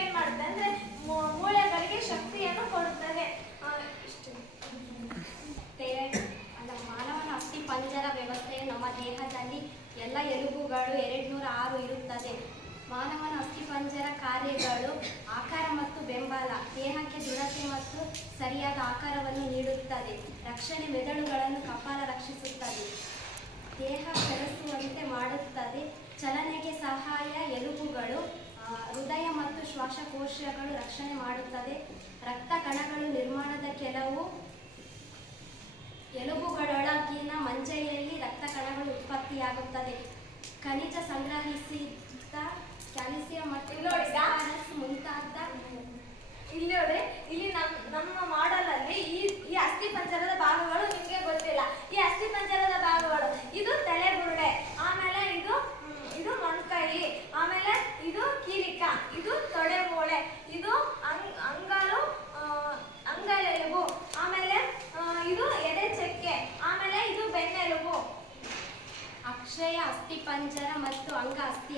ಏನ್ ಮಾಡುತ್ತೆ ಅಂದ್ರೆ ಮೂಳೆಗಳಿಗೆ ಶಕ್ತಿಯನ್ನು ಕೊಡುತ್ತದೆ. ಇಷ್ಟು ಮಾನವನ ಅಸ್ಥಿ ಪಂಜರ ವ್ಯವಸ್ಥೆಯು ನಮ್ಮ ದೇಹದಲ್ಲಿ ಎಲ್ಲ ಎಲುಬುಗಳು 206 ಇರುತ್ತದೆ. ಮಾನವನ ಅಸ್ಥಿಪಂಜರ ಕಾರ್ಯಗಳು ಆಕಾರ ಮತ್ತು ಬೆಂಬಲ, ದೇಹಕ್ಕೆ ದೃಢತೆ ಮತ್ತು ಸರಿಯಾದ ಆಕಾರವನ್ನು ನೀಡುತ್ತದೆ. ರಕ್ಷಣೆ, ಮೆದುಳುಗಳನ್ನು ಕಪಾಲ ರಕ್ಷಿಸುತ್ತದೆ, ದೇಹ ಚಲಿಸುವಂತೆ ಮಾಡುತ್ತದೆ. ಚಲನೆಗೆ ಸಹಾಯ ಎಲುಬುಗಳು, ಹೃದಯ ಮತ್ತು ಶ್ವಾಸಕೋಶಗಳು ರಕ್ಷಣೆ ಮಾಡುತ್ತದೆ. ರಕ್ತ ಕಣಗಳು ನಿರ್ಮಾಣದ ಕೆಲವು ಎಲುಬುಗಳೊಳಗಿನ ಮಂಜೆಯಲ್ಲಿ ರಕ್ತ ಕಣಗಳು ಉತ್ಪತ್ತಿಯಾಗುತ್ತದೆ. ಖನಿಜ ಸಂಗ್ರಹಿಸಿದ ಕ್ಯಾಲ್ಸಿಯಂ ಮತ್ತು ಮುಂತಾದ ಇಲ್ಲಿ ನಮ್ಮ ಮಾಡೆಲ್ ಅಲ್ಲಿ ಈ ಅಸ್ಥಿ ಪಂಜರದ ಭಾಗಗಳು ನಿಮಗೆ ಗೊತ್ತಿಲ್ಲ. ಈ ಅಸ್ಥಿ ಪಂಜರದ ಭಾಗಗಳು ಇದು ತಲೆಬುರುಡೆ, ಆಮೇಲೆ ಇದು ಮೊಣಕೈ, ಆಮೇಲೆ ಇದು ಕೀಲಿಕ, ಇದು ತೊಡೆ ಮೂಳೆ, ಇದು ಅಂಗಲೆಲುಬು, ಆಮೇಲೆ ಇದು ಎದೆ ಚಕ್ಕೆ, ಆಮೇಲೆ ಇದು ಬೆನ್ನೆಲುಬು. ಅಕ್ಷಯ ಅಸ್ಥಿಪಂಜರ ಮತ್ತು ಅಂಗ ಅಸ್ಥಿ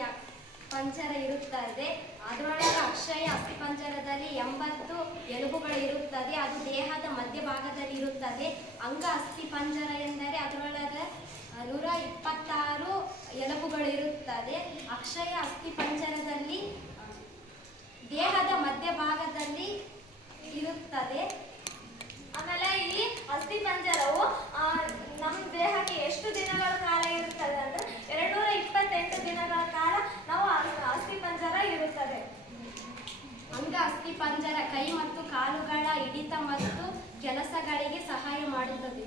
ಪಂಜರ ಇರುತ್ತದೆ. ಅದರೊಳಗೆ ಅಕ್ಷಯ ಅಸ್ಥಿಪಂಜರದಲ್ಲಿ 80 ಎಲುಬುಗಳು ಇರುತ್ತದೆ. ಅದು ದೇಹದ ಮಧ್ಯಭಾಗದಲ್ಲಿ ಇರುತ್ತದೆ. ಅಂಗ ಅಸ್ಥಿಪಂಜರ ಎಂದರೆ ಅದರೊಳಗೆ 126 ಎಲುಬುಗಳು ಇರುತ್ತದೆ. ಅಕ್ಷಯ ಅಸ್ಥಿಪಂಜರದಲ್ಲಿ ದೇಹದ ಮಧ್ಯಭಾಗದಲ್ಲಿ ಇರುತ್ತದೆ. ಆಮೇಲೆ ಈ ಅಸ್ಥಿ ಪಂಜರವು ನಮ್ಮ ದೇಹಕ್ಕೆ ಎಷ್ಟು ದಿನಗಳ ಕಾಲ ಇರುತ್ತದೆ ಅಂದ್ರೆ 228 ದಿನಗಳ ಕಾಲ ನಾವು ಅಸ್ಥಿ ಪಂಜರ ಇರುತ್ತದೆ. ಅಂಗ ಅಸ್ಥಿ ಪಂಜರ ಕೈ ಮತ್ತು ಕಾಲುಗಳ ಹಿಡಿತ ಮತ್ತು ಕೆಲಸಗಳಿಗೆ ಸಹಾಯ ಮಾಡುತ್ತದೆ.